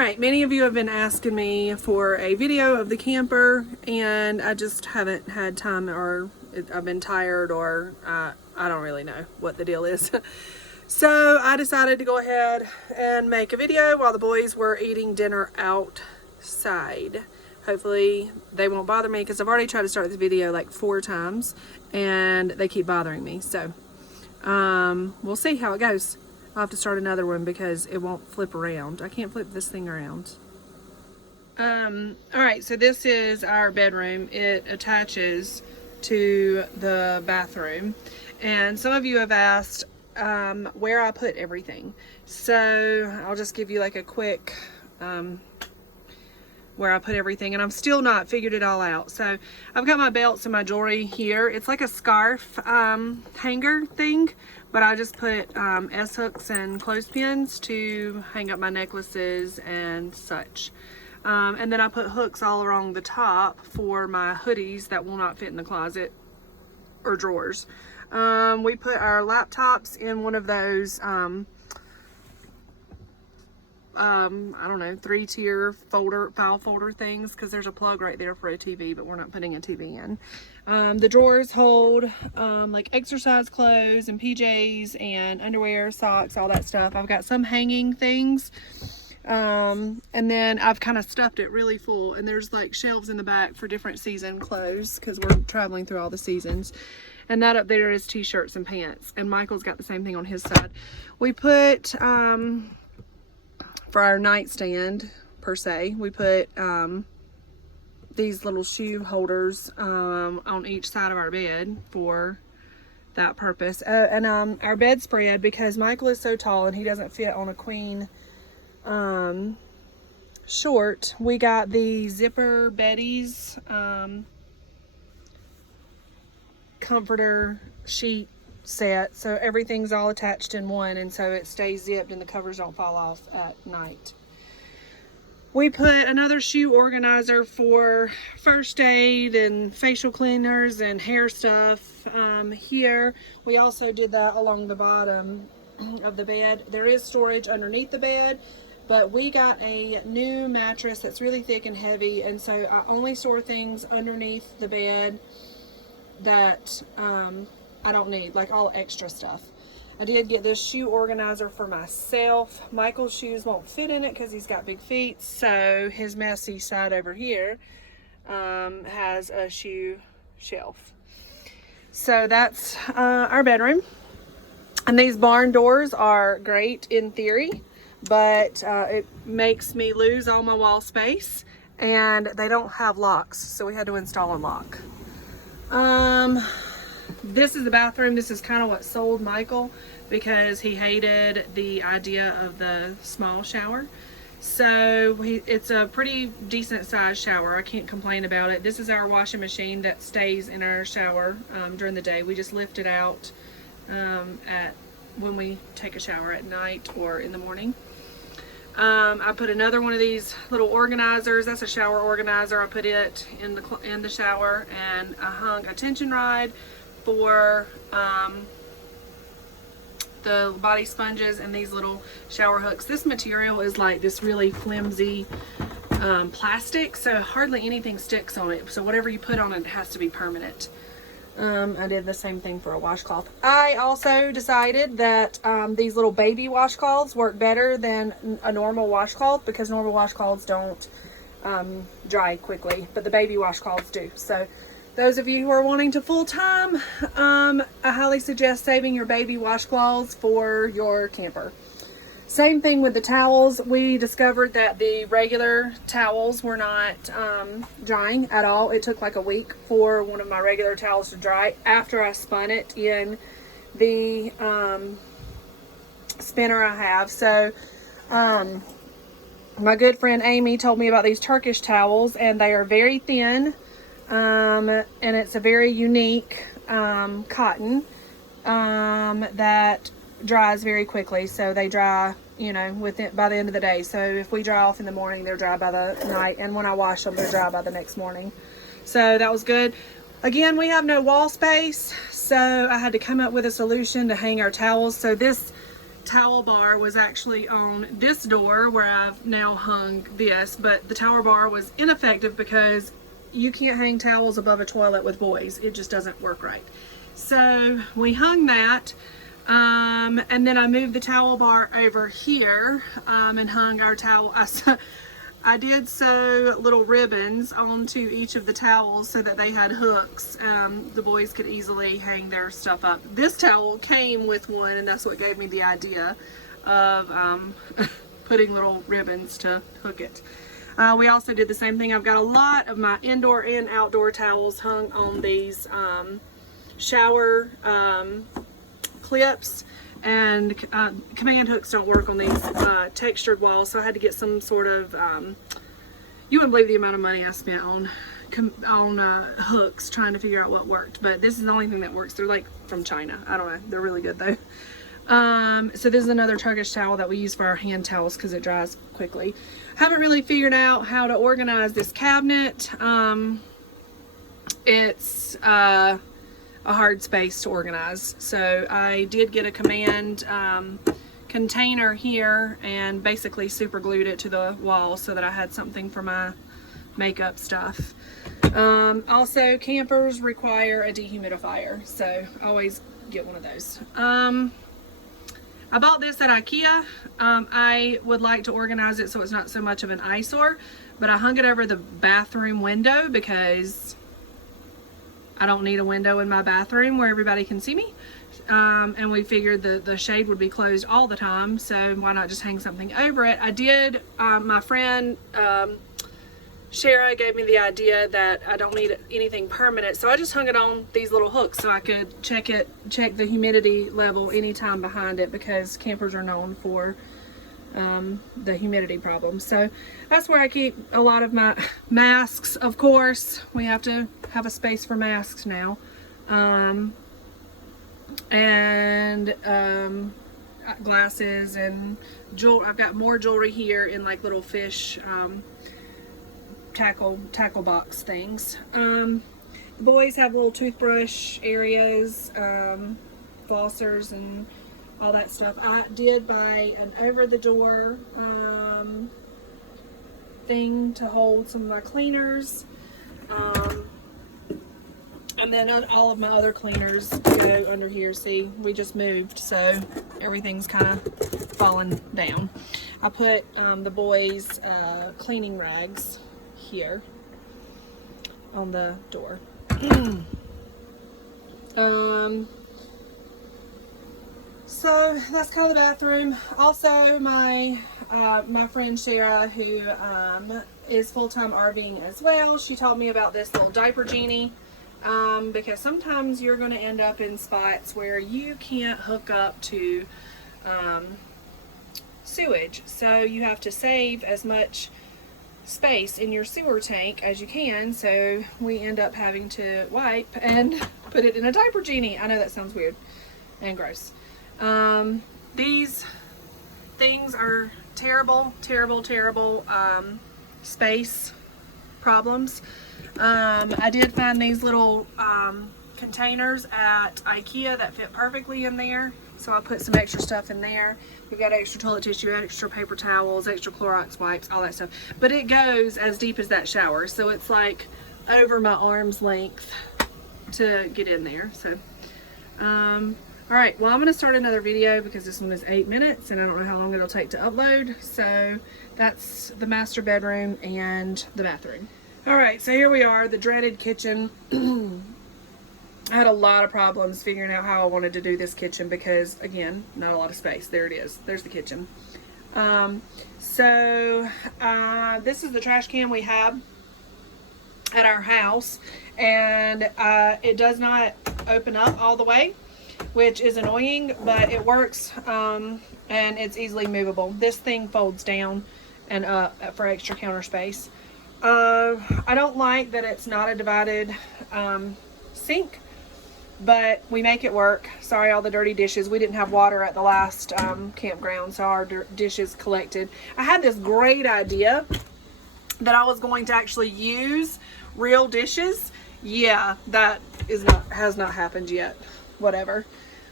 Alright, many of you have been asking me for a video of the camper, and I just haven't had time, or I've been tired, or I don't really know what the deal is. So I decided to go ahead and make a video while the boys were eating dinner outside. Hopefully they won't bother me, because I've already tried to start this video like 4 times and they keep bothering me. So we'll see how it goes. I'll have to start another one because it won't flip around. I can't flip this thing around. Alright, so this is our bedroom. It attaches to the bathroom. And some of you have asked where I put everything. So I'll just give you like a quick where I put everything, and I'm still not figured it all out. So I've got my belts and my jewelry here. It's like a scarf hanger thing, but I just put S-hooks and clothespins to hang up my necklaces and such. And then I put hooks all along the top for my hoodies that will not fit in the closet or drawers. We put our laptops in one of those I don't know, 3-tier file folder things, because there's a plug right there for a TV, but we're not putting a TV in. The drawers hold like exercise clothes and PJs and underwear, socks, all that stuff. I've got some hanging things, and then I've kind of stuffed it really full, and there's like shelves in the back for different season clothes, because we're traveling through all the seasons. And that up there is t-shirts and pants, and Michael's got the same thing on his side. We put for our nightstand, per se, we put these little shoe holders on each side of our bed for that purpose. And our bedspread, because Michael is so tall and he doesn't fit on a queen short, we got the zipper Betty's comforter sheet set, so everything's all attached in one, and so it stays zipped and the covers don't fall off at night. We put another shoe organizer for first aid and facial cleaners and hair stuff here. We also did that along the bottom of the bed. There is storage underneath the bed, but we got a new mattress that's really thick and heavy, and so I only store things underneath the bed that I don't need, like all extra stuff. I did get this shoe organizer for myself. Michael's shoes won't fit in it because he's got big feet, so his messy side over here has a shoe shelf. So that's our bedroom. And these barn doors are great in theory, but it makes me lose all my wall space, and they don't have locks, so we had to install a lock. This is the bathroom. This is kind of what sold Michael, because he hated the idea of the small shower. So it's a pretty decent sized shower. I can't complain about it. This is our washing machine that stays in our shower during the day. We just lift it out when we take a shower at night or in the morning. I put another one of these little organizers. That's a shower organizer. I put it in the shower, and I hung a tension rod for the body sponges and these little shower hooks. This material is like this really flimsy plastic, so hardly anything sticks on it. So whatever you put on it has to be permanent. I did the same thing for a washcloth. I also decided that these little baby washcloths work better than a normal washcloth, because normal washcloths don't dry quickly, but the baby washcloths do. So those of you who are wanting to full-time, I highly suggest saving your baby washcloths for your camper. Same thing with the towels. We discovered that the regular towels were not drying at all. It took like a week for one of my regular towels to dry after I spun it in the spinner I have. So my good friend Amy told me about these Turkish towels, and they are very thin, and it's a very unique cotton that dries very quickly. So they dry, you know, by the end of the day. So if we dry off in the morning, they're dry by the night, and when I wash them, they're dry by the next morning. So that was good. Again, we have no wall space, so I had to come up with a solution to hang our towels. So this towel bar was actually on this door where I've now hung this, but the towel bar was ineffective because you can't hang towels above a toilet with boys. It just doesn't work right. So we hung that, and then I moved the towel bar over here and hung our towel. I did sew little ribbons onto each of the towels so that they had hooks. The boys could easily hang their stuff up. This towel came with one, and that's what gave me the idea of putting little ribbons to hook it. We also did the same thing. I've got a lot of my indoor and outdoor towels hung on these shower clips, and command hooks don't work on these textured walls, so I had to get some sort of you wouldn't believe the amount of money I spent on hooks trying to figure out what worked, but this is the only thing that works. They're like from China. I don't know, they're really good though. So this is another Turkish towel that we use for our hand towels because it dries quickly. Haven't really figured out how to organize this cabinet. It's a hard space to organize, so I did get a command container here and basically super glued it to the wall so that I had something for my makeup stuff. Also, campers require a dehumidifier, so I always get one of those. I bought this at IKEA. I would like to organize it so it's not so much of an eyesore, but I hung it over the bathroom window because I don't need a window in my bathroom where everybody can see me. And we figured the shade would be closed all the time, so why not just hang something over it. I did, my friend Shara gave me the idea that I don't need anything permanent, so I just hung it on these little hooks so I could check the humidity level anytime behind it, because campers are known for the humidity problem. So that's where I keep a lot of my masks. Of course, we have to have a space for masks now. Glasses and jewelry. I've got more jewelry here in like little fish tackle box things. The boys have little toothbrush areas, flossers and all that stuff. I did buy an over the door thing to hold some of my cleaners, and then all of my other cleaners go under here. See, we just moved, so everything's kind of falling down. I put the boys cleaning rags here on the door. So that's kind of the bathroom. Also, my friend Shara, who is full-time RVing as well, she told me about this little diaper genie, because sometimes you're going to end up in spots where you can't hook up to sewage, so you have to save as much space in your sewer tank as you can, so we end up having to wipe and put it in a diaper genie. I know that sounds weird and gross. These things are terrible space problems. I did find these little containers at IKEA that fit perfectly in there, so I put some extra stuff in there. We've got extra toilet tissue, extra paper towels, extra Clorox wipes, all that stuff. But it goes as deep as that shower, so it's like over my arm's length to get in there. So, all right, well, I'm gonna start another video because this one is 8 minutes and I don't know how long it'll take to upload. So that's the master bedroom and the bathroom. All right, so here we are, the dreaded kitchen. I had a lot of problems figuring out how I wanted to do this kitchen because, again, not a lot of space. There it is. There's the kitchen. This is the trash can we have at our house, and it does not open up all the way, which is annoying, but it works, and it's easily movable. This thing folds down and up for extra counter space. I don't like that it's not a divided sink, but we make it work. Sorry, all the dirty dishes. We didn't have water at the last campground, so our dishes collected. I had this great idea that I was going to actually use real dishes. Yeah, that has not happened yet. Whatever.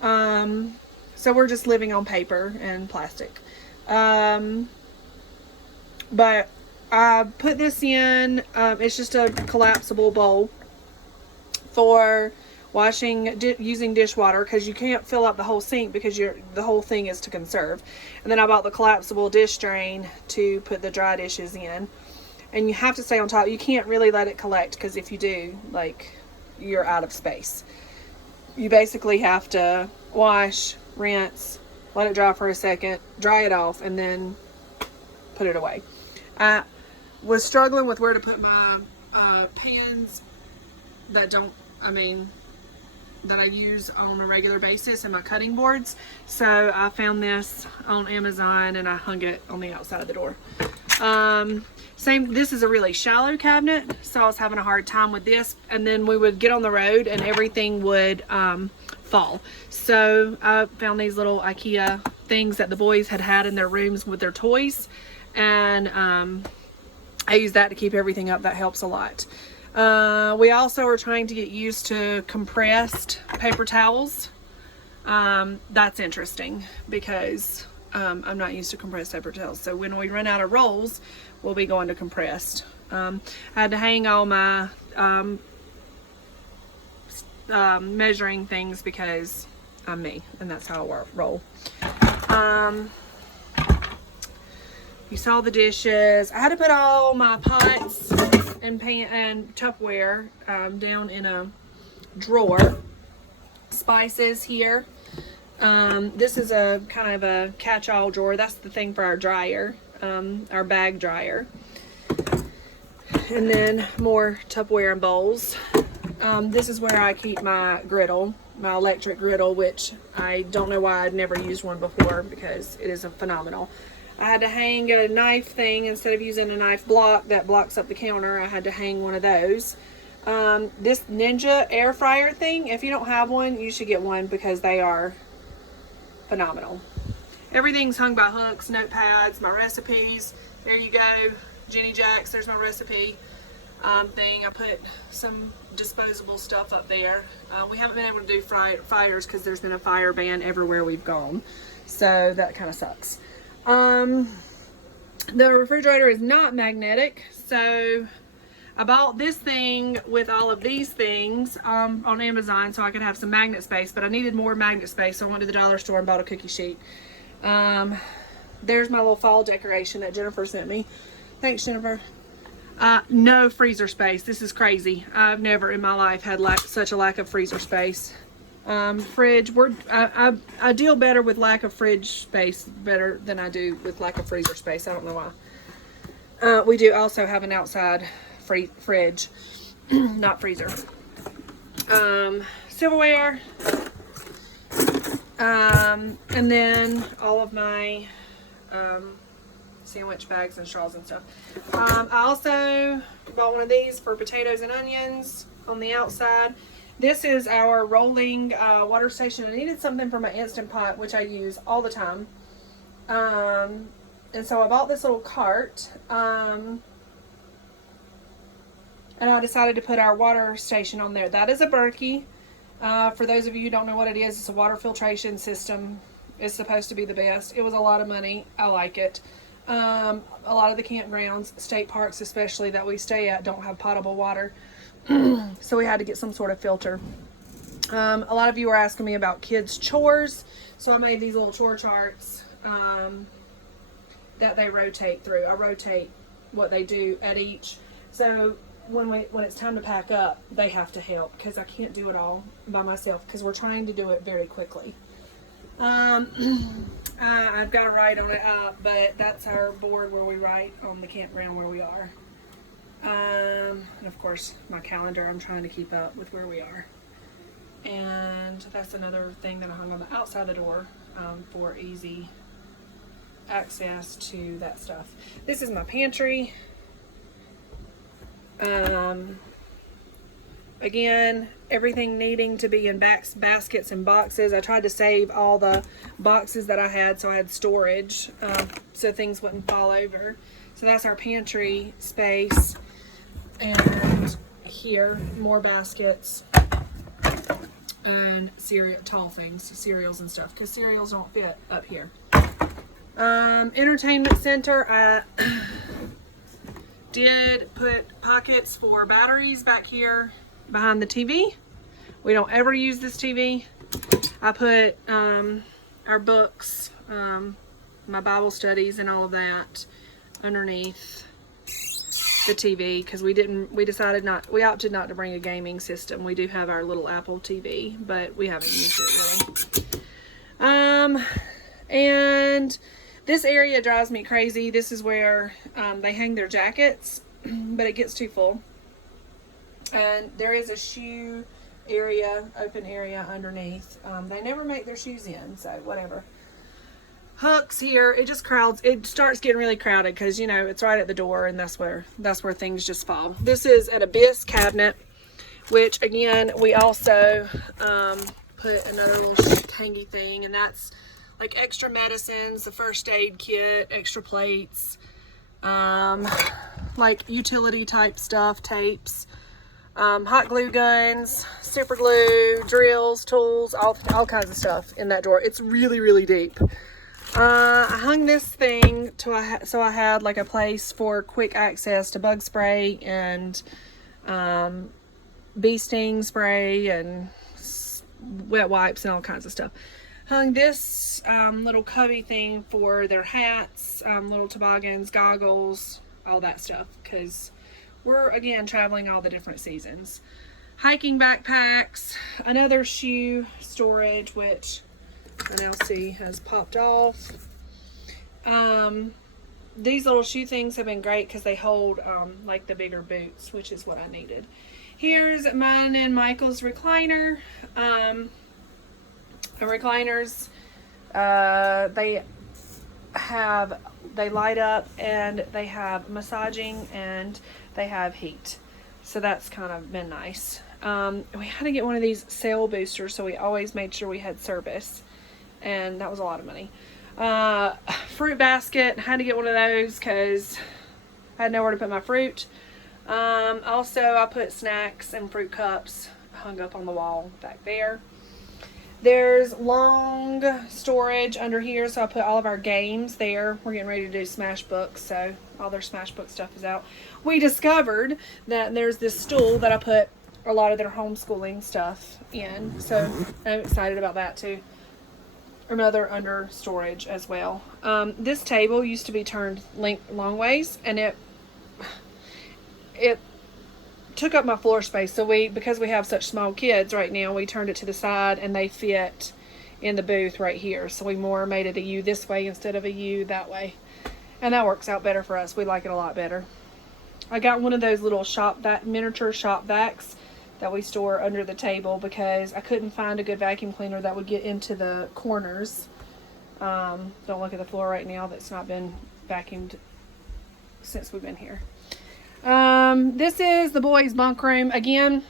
So So we're just living on paper and plastic. But I put this in, it's just a collapsible bowl for washing, using dishwater, because you can't fill up the whole sink because the whole thing is to conserve. And then I bought the collapsible dish drain to put the dry dishes in. And you have to stay on top. You can't really let it collect, because if you do, like, you're out of space. You basically have to wash, rinse, let it dry for a second, dry it off, and then put it away. I was struggling with where to put my pans that I use on a regular basis and my cutting boards. So I found this on Amazon and I hung it on the outside of the door. This is a really shallow cabinet, so I was having a hard time with this, and then we would get on the road and everything would fall. So I found these little IKEA things that the boys had in their rooms with their toys, and I use that to keep everything up. That helps a lot. We also are trying to get used to compressed paper towels. That's interesting because I'm not used to compressed paper towels. So when we run out of rolls, we'll be going to compressed. I had to hang all my measuring things because I'm me, and that's how I roll. You saw the dishes. I had to put all my pots and Tupperware down in a drawer. Spices here. This is a kind of a catch-all drawer. That's the thing for our dryer, our bag dryer. And then more Tupperware and bowls. This is where I keep my griddle, my electric griddle, which I don't know why I'd never used one before because it is phenomenal. I had to hang a knife thing instead of using a knife block that blocks up the counter. I had to hang one of those. This Ninja air fryer thing, if you don't have one, you should get one because they are phenomenal. Everything's hung by hooks, notepads, my recipes. There you go, Jenny Jacks. There's my recipe thing. I put some disposable stuff up there. We haven't been able to do fires because there's been a fire ban everywhere we've gone, so that kind of sucks. The refrigerator is not magnetic, so I bought this thing with all of these things on Amazon so I could have some magnet space, but I needed more magnet space, so I went to the dollar store and bought a cookie sheet. There's my little fall decoration that Jennifer sent me. Thanks, Jennifer. No freezer space. This is crazy. I've never in my life had such a lack of freezer space. Fridge, I deal better with lack of fridge space better than I do with lack of freezer space. I don't know why. We do also have an outside fridge, not freezer. Silverware, and then all of my sandwich bags and straws and stuff. I also bought one of these for potatoes and onions on the outside. This is our rolling water station. I needed something for my Instant Pot, which I use all the time. And so I bought this little cart. And I decided to put our water station on there. That is a Berkey. For those of you who don't know what it is, it's a water filtration system. It's supposed to be the best. It was a lot of money. I like it. A lot of the campgrounds, state parks especially, that we stay at don't have potable water. So we had to get some sort of filter. A lot of you were asking me about kids' chores. So I made these little chore charts that they rotate through. I rotate what they do at each. So when it's time to pack up, they have to help because I can't do it all by myself because we're trying to do it very quickly. I've got to write on it, but that's our board where we write on the campground where we are. And of course my calendar, I'm trying to keep up with where we are. And that's another thing that I hung on the outside of the door for easy access to that stuff. This is my pantry. Again, everything needing to be in baskets and boxes. I tried to save all the boxes that I had so I had storage so things wouldn't fall over. So that's our pantry space. And here, more baskets. and tall things, cereals and stuff, because cereals don't fit up here. Entertainment center, I did put pockets for batteries back here behind the TV. We don't ever use this TV. I put our books, my Bible studies and all of that underneath the TV, because we opted not to bring a gaming system. We do have our little Apple TV, but we haven't used it really. And this area drives me crazy. This is where they hang their jackets, but it gets too full. And there is a shoe area, open area underneath. They never make their shoes in, so whatever. Hooks here, it just crowds. It starts getting really crowded because, you know, it's right at the door, and that's where things just fall. This is an Abyss cabinet, which again we also put another little hangy thing, and that's like extra medicines, the first aid kit, extra plates, like utility type stuff, tapes, hot glue guns, super glue, drills, tools, all kinds of stuff in that drawer. It's really, really deep. I hung this thing so I had like a place for quick access to bug spray and bee sting spray and wet wipes and all kinds of stuff. Hung this little cubby thing for their hats, little toboggans, goggles, all that stuff, because we're again traveling all the different seasons. Hiking backpacks, another shoe storage, which I now see has popped off. These little shoe things have been great because they hold like the bigger boots, which is what I needed. Here's mine and Michael's recliner. The recliners, they light up, and they have massaging, and they have heat, so that's kind of been nice. We had to get one of these sail boosters, so we always made sure we had service, and that was a lot of money. Fruit basket, had to get one of those because I had nowhere to put my fruit. Also I put snacks and fruit cups hung up on the wall back there. There's long storage under here, so I put all of our games there. We're getting ready to do Smash Books, so all their Smash Book stuff is out. We discovered that there's this stool that I put a lot of their homeschooling stuff in, so I'm excited about that too. Another under storage as well. This table used to be turned long ways, and it took up my floor space, so because we have such small kids right now, we turned it to the side, and they fit in the booth right here, so we more made it a U this way instead of a U that way, and that works out better for us. We like it a lot better. I got one of those little miniature shop vacs that we store under the table because I couldn't find a good vacuum cleaner that would get into the corners. Don't look at the floor right now. That's not been vacuumed since we've been here. This is the boys' bunk room. Again,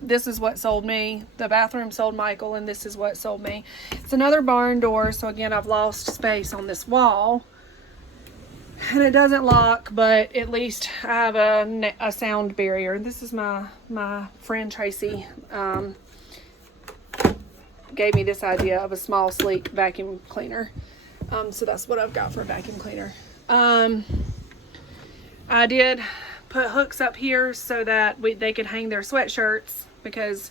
this is what sold me. The bathroom sold Michael, and this is what sold me. It's another barn door, so again, I've lost space on this wall. And it doesn't lock, but at least I have a sound barrier. This is my friend Tracy gave me this idea of a small, sleek vacuum cleaner. So that's what I've got for a vacuum cleaner. I did put hooks up here so that they could hang their sweatshirts because,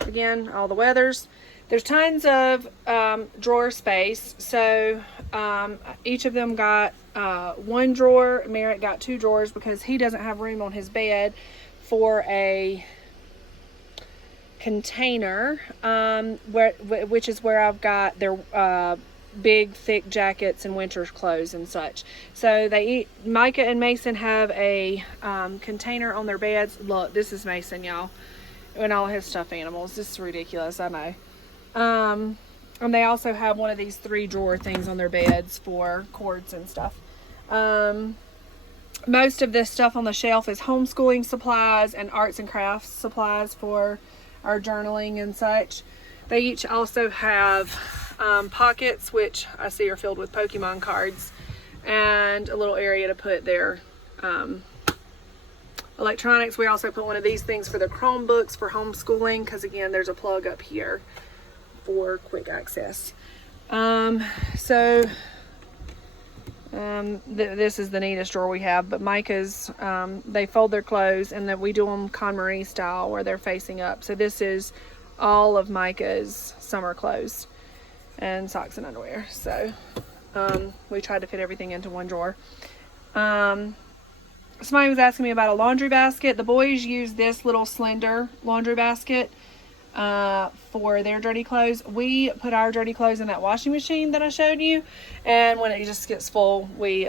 again, all the weathers. There's tons of drawer space, so each of them got one drawer. Merritt got 2 drawers because he doesn't have room on his bed for a container, which is where I've got their big thick jackets and winter clothes and such. So Micah and Mason have a container on their beds. Look, this is Mason, y'all, and all his stuffed animals. This is ridiculous, I know. And they also have one of these 3 drawer things on their beds for cords and stuff. Most of this stuff on the shelf is homeschooling supplies and arts and crafts supplies for our journaling and such. They each also have pockets, which I see are filled with Pokemon cards, and a little area to put their electronics. We also put one of these things for the Chromebooks for homeschooling, because again, there's a plug up here for quick access. This is the neatest drawer we have, but Micah's, they fold their clothes, and then we do them KonMari style where they're facing up. So this is all of Micah's summer clothes and socks and underwear. So we tried to fit everything into one drawer. Somebody was asking me about a laundry basket. The boys use this little slender laundry basket for their dirty clothes. We put our dirty clothes in that washing machine that I showed you, and when it just gets full, we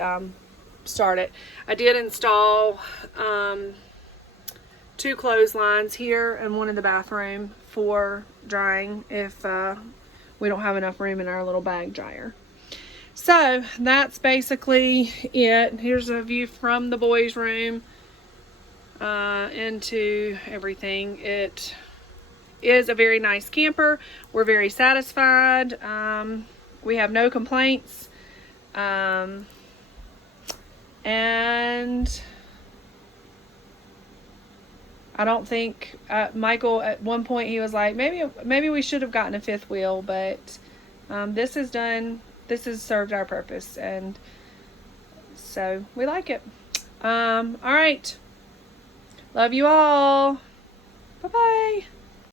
start it. I did install 2 clotheslines here and one in the bathroom for drying if we don't have enough room in our little bag dryer. So that's basically it. Here's a view from the boys' room into everything. It is a very nice camper. We're very satisfied. We have no complaints. And I don't think Michael at one point he was like, maybe we should have gotten a 5th wheel, but this has served our purpose, and so we like it. All right, love you all. Bye bye.